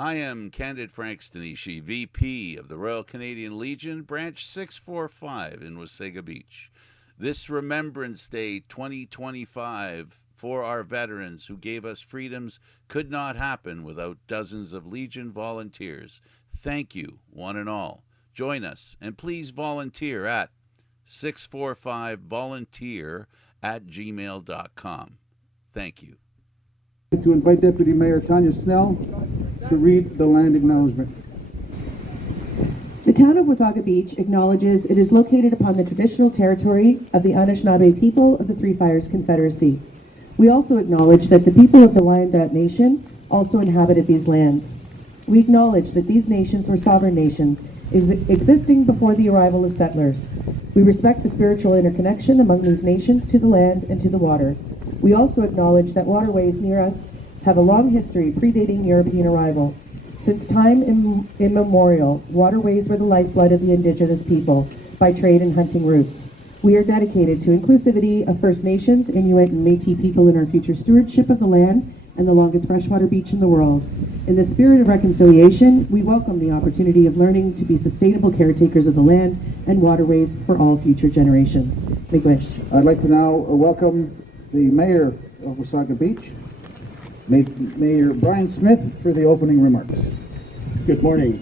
I am Candid Franks-Tanishi, VP of the Royal Canadian Legion, Branch 645 in Wasaga Beach. This Remembrance Day 2025 for our veterans who gave us freedoms could not happen without dozens of Legion volunteers. Thank you, one and all. Join us, and please volunteer at 645volunteer@gmail.com. Thank you. To invite Deputy Mayor Tanya Snell to read the land acknowledgement. The town of Wasaga Beach acknowledges it is located upon the traditional territory of the Anishinaabe people of the Three Fires Confederacy. We also acknowledge that the people of the Wyandot Nation also inhabited these lands. We acknowledge that these nations were sovereign nations existing before the arrival of settlers. We respect the spiritual interconnection among these nations to the land and to the water. We also acknowledge that waterways near us have a long history predating European arrival. Since time immemorial, waterways were the lifeblood of the indigenous people by trade and hunting routes. We are dedicated to inclusivity of First Nations, Inuit, and Métis people in our future stewardship of the land and the longest freshwater beach in the world. In the spirit of reconciliation, we welcome the opportunity of learning to be sustainable caretakers of the land and waterways for all future generations. Make wish. I'd like to now welcome the Mayor of Wasaga Beach, Mayor Brian Smith, for the opening remarks. Good morning.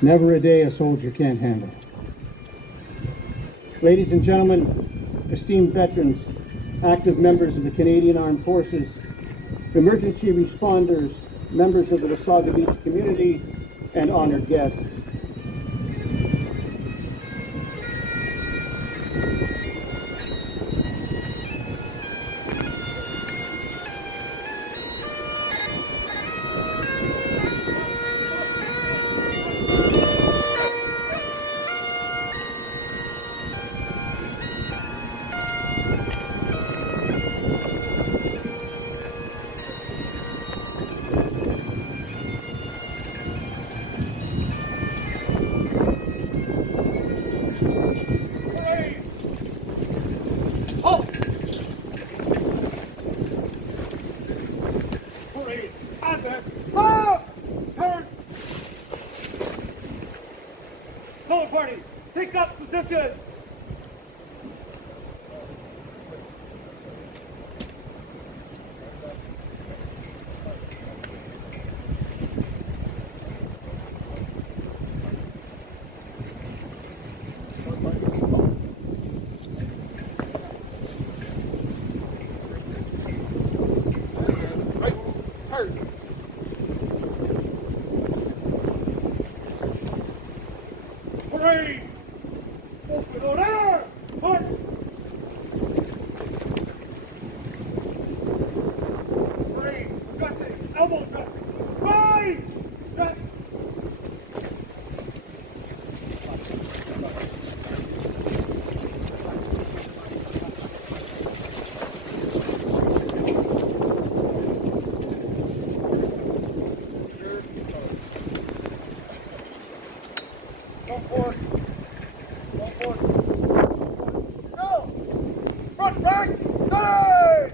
Never a day a soldier can't handle. Ladies and gentlemen, esteemed veterans, active members of the Canadian Armed Forces, emergency responders, members of the Wasaga Beach community, and honored guests. Solo party, take up position! Parade! Open order! March! Parade! Dressing! Elbow dressing! Right! Dress! Go forward. Go forward. Go! Front, back, steady!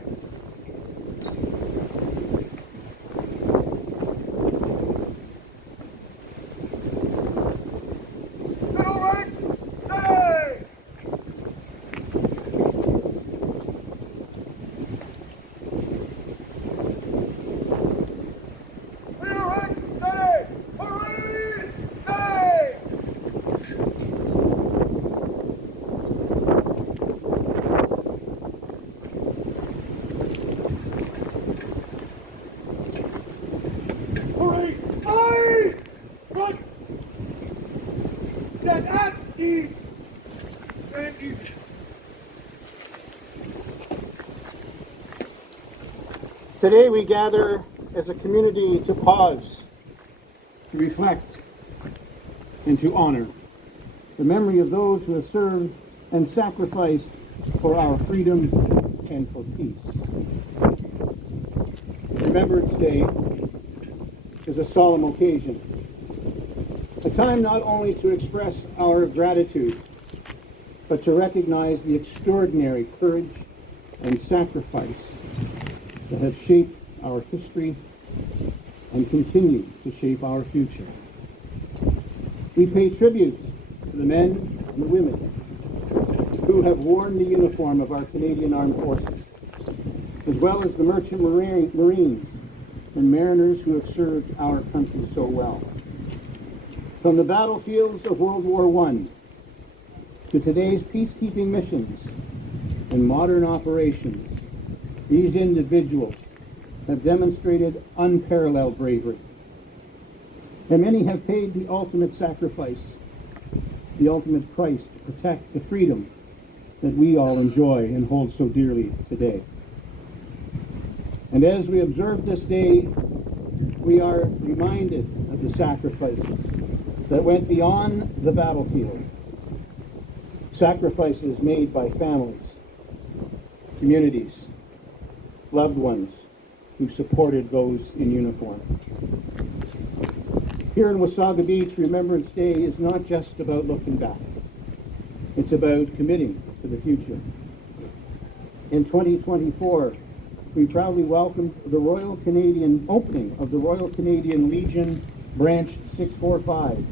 Middle right, steady! Rear right, steady! Parade, steady! Parade, aye! Front! Stand at ease! Stand easy! Today we gather as a community to pause, to reflect, and to honor the memory of those who have served and sacrificed for our freedom and for peace. Remembrance Day is a solemn occasion, a time not only to express our gratitude, but to recognize the extraordinary courage and sacrifice that have shaped our history and continue to shape our future. We pay tribute to the men and the women who have worn the uniform of our Canadian Armed Forces, as well as the merchant marines and mariners who have served our country so well. From the battlefields of World War I to today's peacekeeping missions and modern operations, these individuals have demonstrated unparalleled bravery. And many have paid the ultimate sacrifice, the ultimate price to protect the freedom that we all enjoy and hold so dearly today. And as we observe this day, we are reminded of the sacrifices that went beyond the battlefield. Sacrifices made by families, communities, loved ones who supported those in uniform. Here in Wasaga Beach, Remembrance Day is not just about looking back. It's about committing to the future. In 2024, we proudly welcomed the opening of the Royal Canadian Legion Branch 645,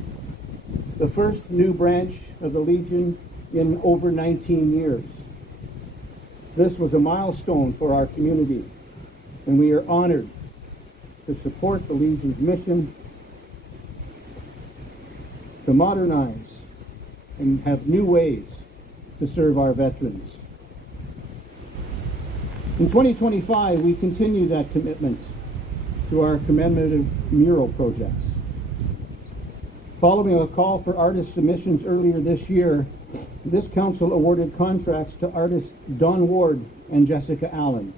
the first new branch of the Legion in over 19 years. This was a milestone for our community, and we are honored to support the Legion's mission to modernize and have new ways to serve our veterans. In 2025, we continue that commitment to our commemorative mural projects. Following a call for artist submissions earlier this year, this council awarded contracts to artists Don Ward and Jessica Allen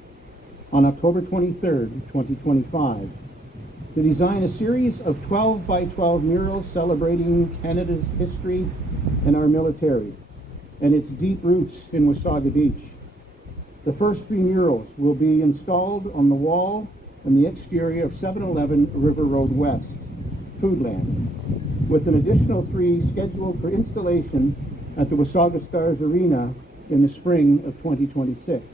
on October 23rd, 2025, to design a series of 12 by 12 murals celebrating Canada's history and our military and its deep roots in Wasaga Beach. The first 3 murals will be installed on the wall and the exterior of 711 River Road West, Foodland, with an additional 3 scheduled for installation at the Wasaga Stars Arena in the spring of 2026.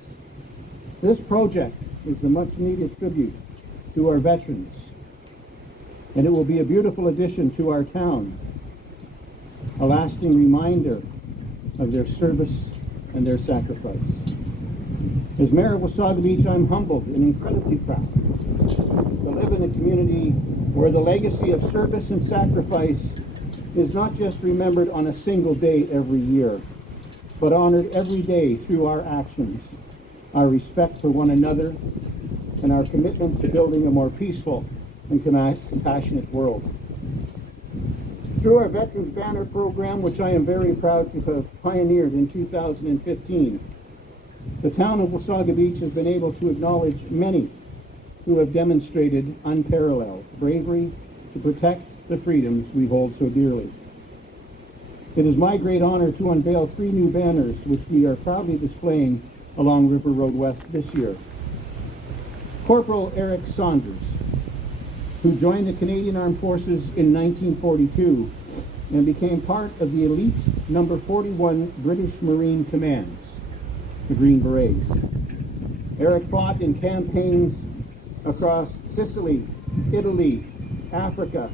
This project is a much-needed tribute to our veterans, and it will be a beautiful addition to our town, a lasting reminder of their service and their sacrifice. As Mayor of Wasaga Beach, I'm humbled and incredibly proud to live in a community where the legacy of service and sacrifice is not just remembered on a single day every year, but honored every day through our actions, our respect for one another, and our commitment to building a more peaceful and compassionate world. Through our Veterans Banner program, which I am very proud to have pioneered in 2015, the town of Wasaga Beach has been able to acknowledge many who have demonstrated unparalleled bravery to protect the freedoms we hold so dearly. It is my great honor to unveil 3 new banners which we are proudly displaying along River Road West this year. Corporal Eric Saunders, who joined the Canadian Armed Forces in 1942 and became part of the elite number 41 British Marine Commands, the Green Berets. Eric fought in campaigns across Sicily, Italy, Africa,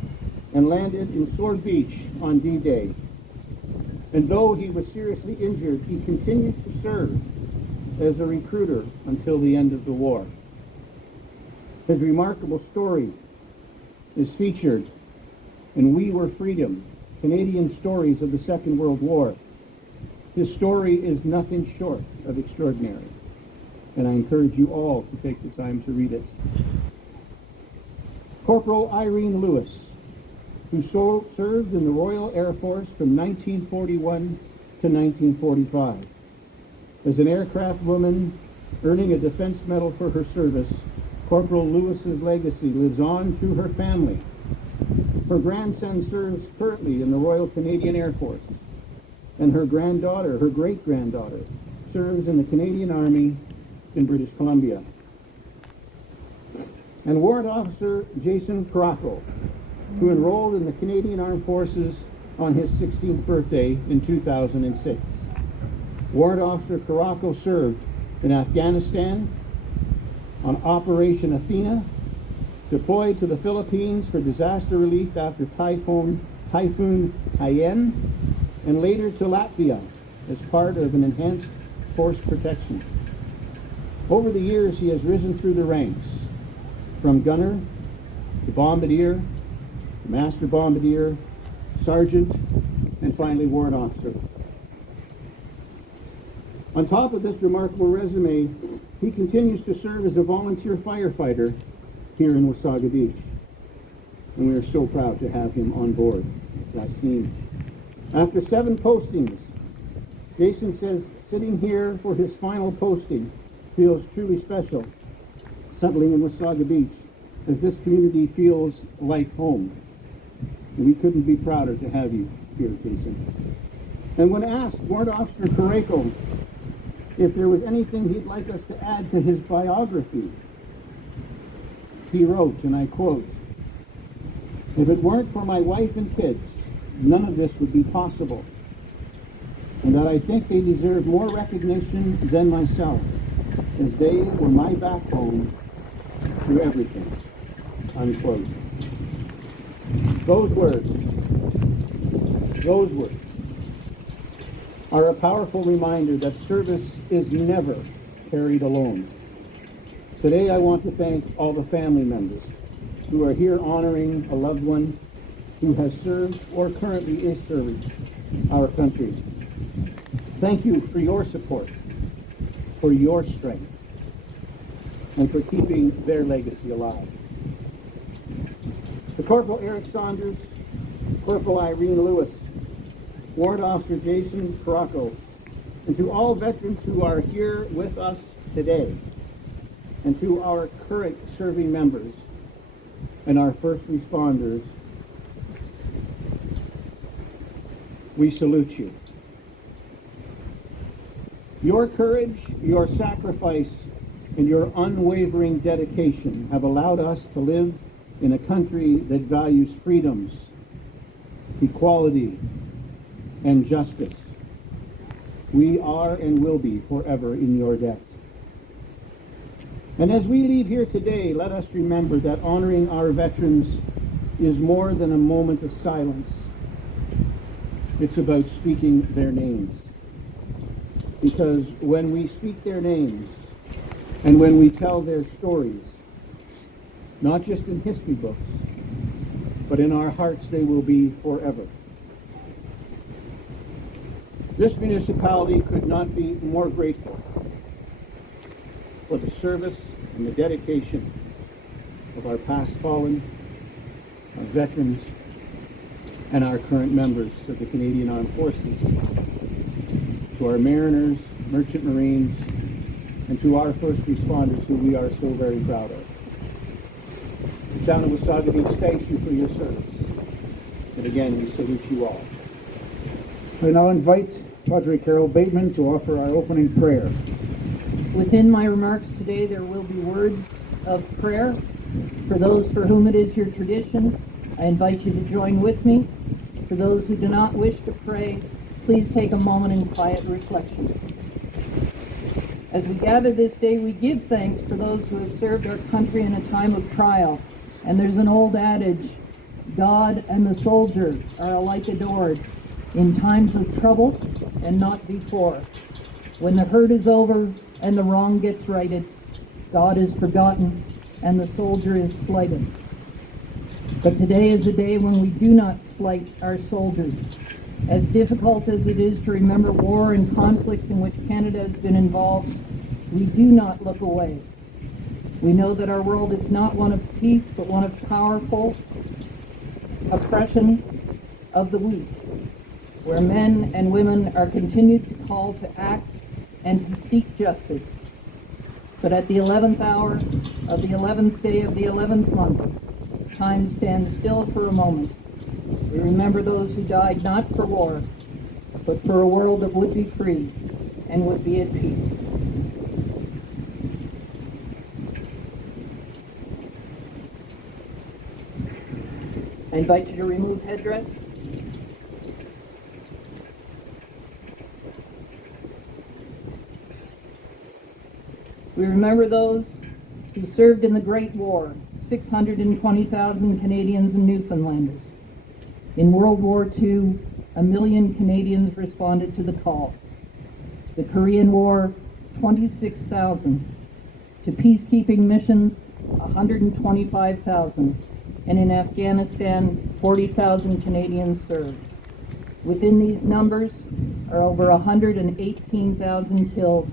and landed in Sword Beach on D-Day. And though he was seriously injured, he continued to serve as a recruiter until the end of the war. His remarkable story is featured in We Were Freedom, Canadian Stories of the Second World War. His story is nothing short of extraordinary, and I encourage you all to take the time to read it. Corporal Irene Lewis, who served in the Royal Air Force from 1941 to 1945. As an aircraft woman earning a Defense Medal for her service, Corporal Lewis's legacy lives on through her family. Her grandson serves currently in the Royal Canadian Air Force, and her granddaughter, her great-granddaughter, serves in the Canadian Army in British Columbia. And Warrant Officer Jason Caracco, who enrolled in the Canadian Armed Forces on his 16th birthday in 2006. Warrant Officer Caracco served in Afghanistan on Operation Athena, deployed to the Philippines for disaster relief after Typhoon Haiyan, and later to Latvia as part of an enhanced force protection. Over the years, he has risen through the ranks, from gunner to bombardier, master bombardier, sergeant, and finally warrant officer. On top of this remarkable resume, he continues to serve as a volunteer firefighter here in Wasaga Beach. And we are so proud to have him on board that team. After 7 postings, Jason says sitting here for his final posting feels truly special, settling in Wasaga Beach, as this community feels like home. And we couldn't be prouder to have you here, Jason. And when asked, Warrant Officer Correco, if there was anything he'd like us to add to his biography, he wrote, and I quote, "If it weren't for my wife and kids, none of this would be possible. And that I think they deserve more recognition than myself, as they were my backbone through everything." Unquote. Those words are a powerful reminder that service is never carried alone. Today I want to thank all the family members who are here honoring a loved one who has served or currently is serving our country. Thank you for your support, for your strength, and for keeping their legacy alive. To Corporal Eric Saunders, Corporal Irene Lewis, Warrant Officer Jason Correco, and to all veterans who are here with us today, and to our current serving members and our first responders, we salute you. Your courage, your sacrifice, and your unwavering dedication have allowed us to live in a country that values freedoms, equality, and justice. We are and will be forever in your debt. And as we leave here today, let us remember that honoring our veterans is more than a moment of silence. It's about speaking their names. Because when we speak their names, and when we tell their stories, not just in history books, but in our hearts they will be forever. This municipality could not be more grateful for the service and the dedication of our past fallen, our veterans, and our current members of the Canadian Armed Forces, to our mariners, merchant marines, and to our first responders who we are so very proud of. The town of Wasaga Beach thanks you for your service. And again, we salute you all. I now invite Padre Carol Bateman to offer our opening prayer. Within my remarks today, there will be words of prayer. For those for whom it is your tradition, I invite you to join with me. For those who do not wish to pray, please take a moment in quiet reflection. As we gather this day, we give thanks for those who have served our country in a time of trial. And there's an old adage, God and the soldier are alike adored, in times of trouble and not before. When the hurt is over and the wrong gets righted, God is forgotten and the soldier is slighted. But today is a day when we do not slight our soldiers. As difficult as it is to remember war and conflicts in which Canada has been involved, we do not look away. We know that our world is not one of peace, but one of powerful oppression of the weak, where men and women are continued to call to act and to seek justice. But at the 11th hour of the 11th day of the 11th month, time stands still for a moment. We remember those who died not for war, but for a world that would be free and would be at peace. I invite you to remove headdress. We remember those who served in the Great War, 620,000 Canadians and Newfoundlanders. In World War II, 1 million Canadians responded to the call. The Korean War, 26,000. To peacekeeping missions, 125,000. And in Afghanistan, 40,000 Canadians served. Within these numbers are over 118,000 killed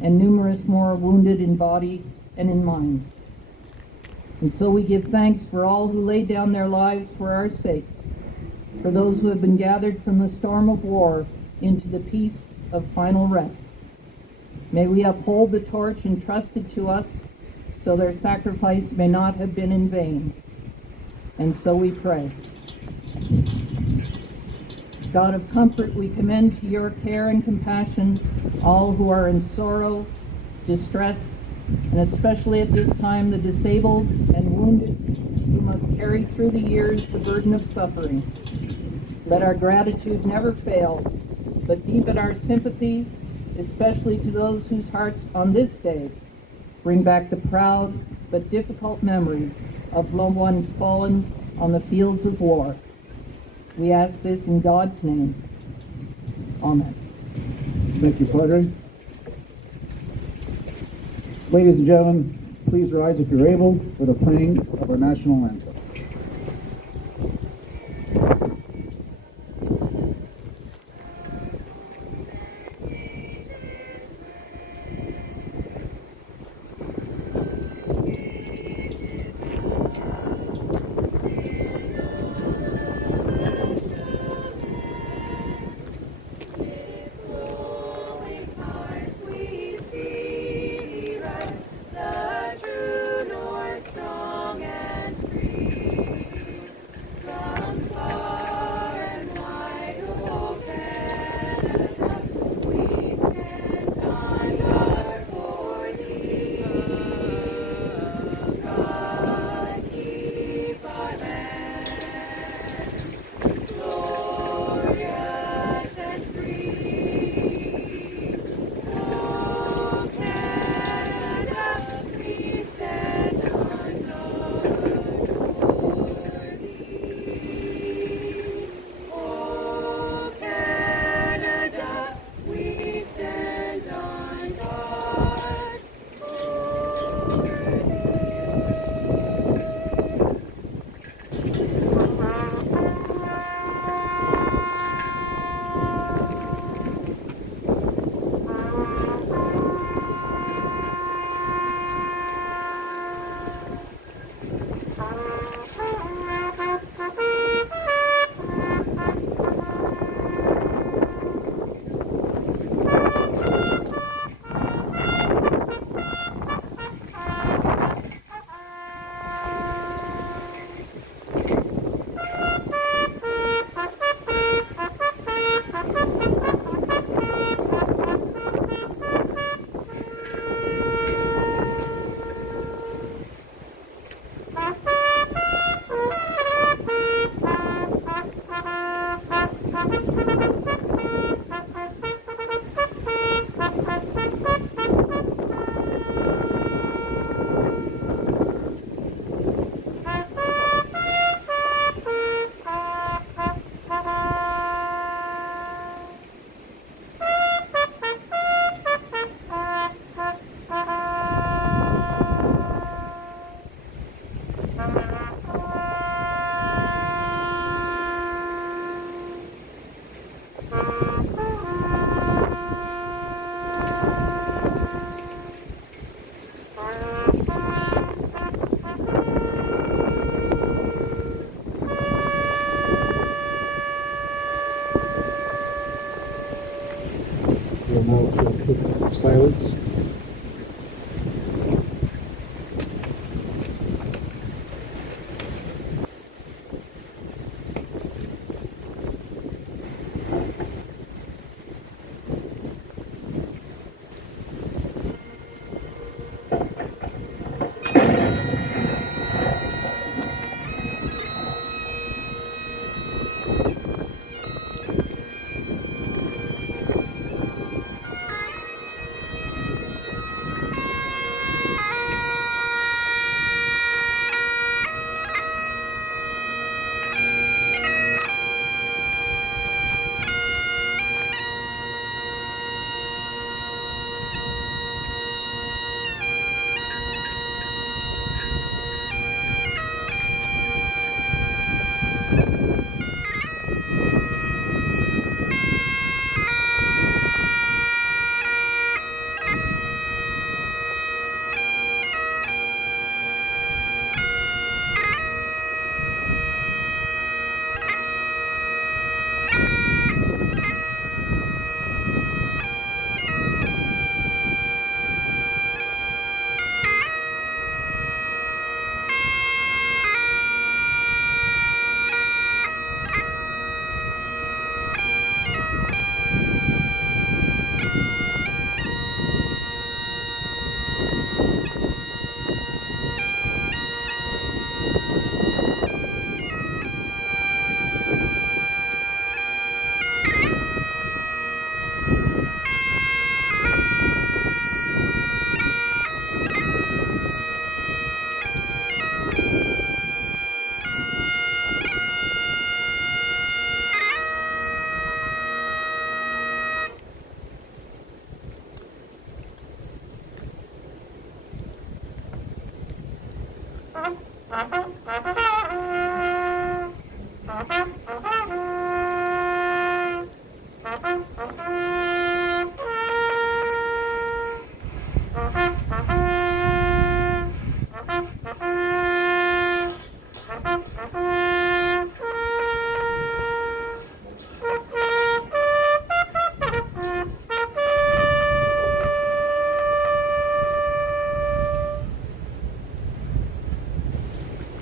and numerous more wounded in body and in mind. And so we give thanks for all who laid down their lives for our sake, for those who have been gathered from the storm of war into the peace of final rest. May we uphold the torch entrusted to us so their sacrifice may not have been in vain. And so we pray. God of comfort, we commend to your care and compassion all who are in sorrow, distress, and especially at this time the disabled and wounded who must carry through the years the burden of suffering. Let our gratitude never fail, but deepen our sympathy, especially to those whose hearts on this day bring back the proud but difficult memory of loved ones fallen on the fields of war. We ask this in God's name. Amen. Thank you, Padre. Ladies and gentlemen, please rise if you're able for the playing of our national anthem.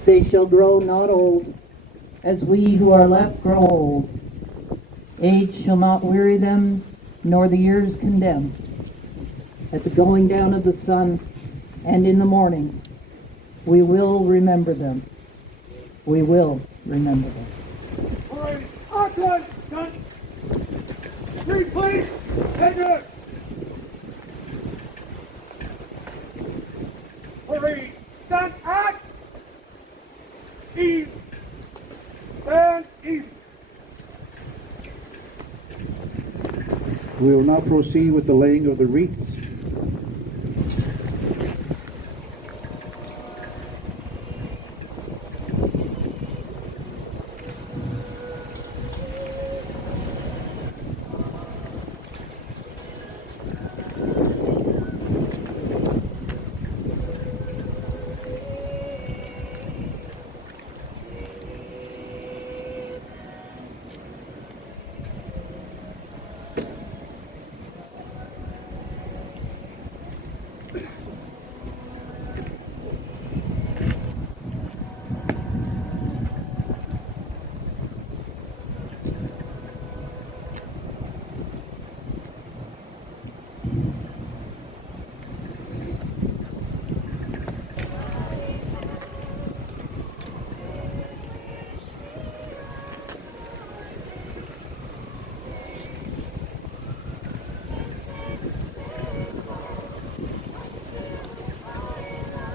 They shall grow not old, as we who are left grow old. Age shall not weary them, nor the years condemn. At the going down of the sun and in the morning, we will remember them. We will remember them. All right, action, gun. Three, please. Take it. Hurry, stand, act. Ease. Stand, easy. We will now proceed with the laying of the wreaths.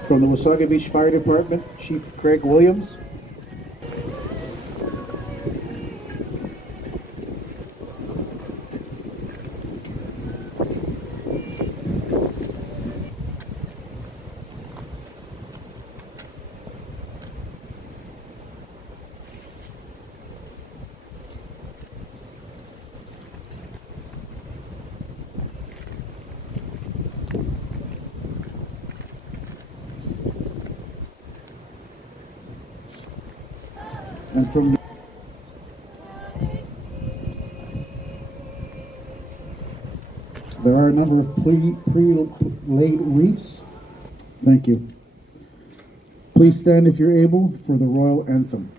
From the Wasaga Beach Fire Department, Chief Craig Williams. And from there are a number of pre-laid wreaths. Thank you. Please stand if you're able for the royal anthem.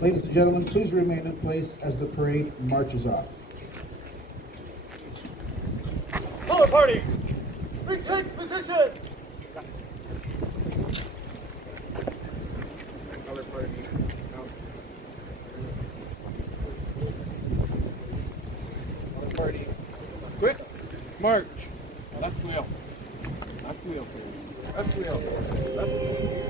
Ladies and gentlemen, please remain in place as the parade marches off. Color party, retake position. Color party. Color party. Quick, march. Left wheel. Left wheel. Left wheel. Left wheel.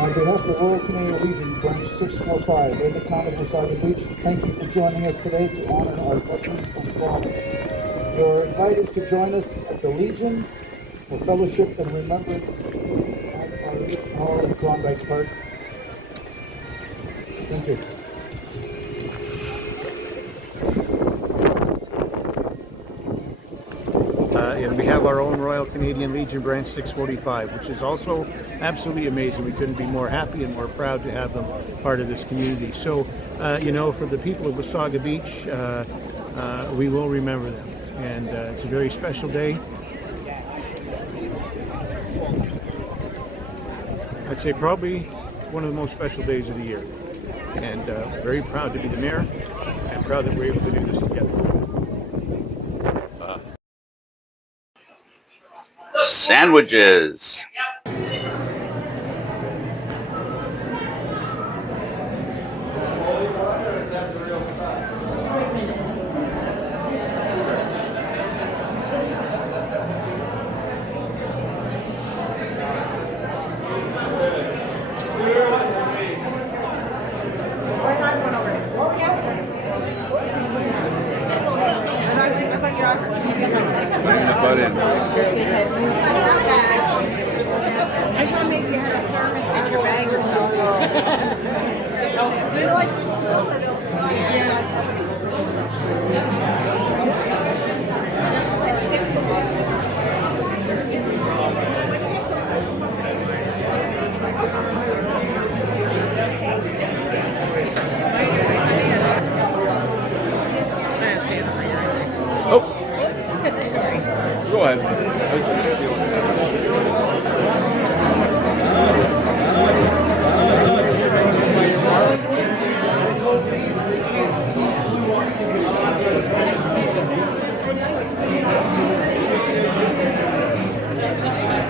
On behalf of the Royal Canadian Legion, Branch 645, in the town of Wasaga Beach, thank you for joining us today to honor our veterans and fallen. You're invited to join us at the Legion for fellowship and remembrance at our hall in Klondike Park. Thank you. And we have our own Royal Canadian Legion Branch 645, which is also absolutely amazing. We couldn't be more happy and more proud to have them part of this community. So, for the people of Wasaga Beach, we will remember them. And it's a very special day. I'd say probably one of the most special days of the year. And very proud to be the mayor, and proud that we're able to do this together. Sandwiches. Bring the butt in. I thought maybe you had a thermos in your bag or something. You know, I just smell it outside. Go ahead.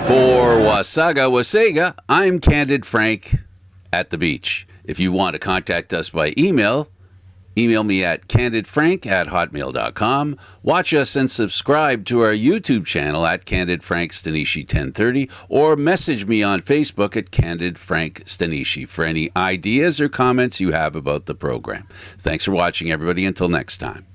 For Wasaga, I'm Candid Frank at the beach. If you want to contact us by email me at candidfrank@hotmail.com. Watch us and subscribe to our YouTube channel at Candid Frank Stanishi 1030, or message me on Facebook at Candid Frank Stanishi for any ideas or comments you have about the program. Thanks for watching, everybody. Until next time.